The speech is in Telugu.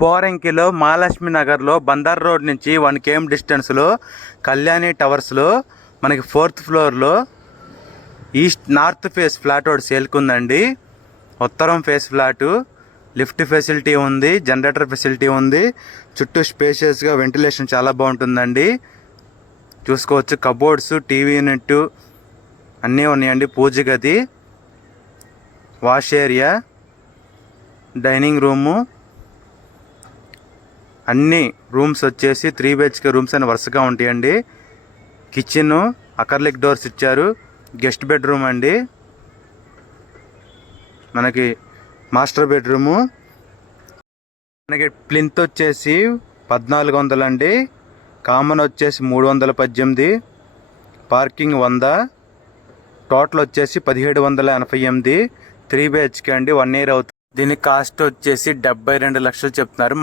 పోరంకిలో మహాలక్ష్మి నగర్లో బందర్ రోడ్ నుంచి 1 km డిస్టెన్స్లో కళ్యాణి టవర్స్లో మనకి 4th ఫ్లోర్లో నార్త్ ఫేస్ ఫ్లాట్ ఒకటి సేల్కుందండి. ఉత్తరం ఫేస్ ఫ్లాటు, లిఫ్ట్ ఫెసిలిటీ ఉంది, జనరేటర్ ఫెసిలిటీ ఉంది, చుట్టూ స్పేషియస్గా వెంటిలేషన్ చాలా బాగుంటుందండి. చూసుకోవచ్చు, కబోర్డ్స్, టీవీ యూనిట్ అన్నీ ఉన్నాయండి. పూజ గది, వాష్ ఏరియా, డైనింగ్ రూము, అన్ని రూమ్స్ వచ్చేసి 3 BHK రూమ్స్ అని వరుసగా ఉంటాయండి. కిచెన్ అకర్లిక్ డోర్స్ ఇచ్చారు. గెస్ట్ బెడ్రూమ్ అండి, మనకి మాస్టర్ బెడ్రూము. మనకి ప్లింత్ వచ్చేసి 1400 అండి, కామన్ వచ్చేసి 318, పార్కింగ్ 100, టోటల్ వచ్చేసి 1788. 3 BHK అండి, 1 year అవుతుంది. దీని కాస్ట్ వచ్చేసి 72 లక్షలు చెప్తున్నారు.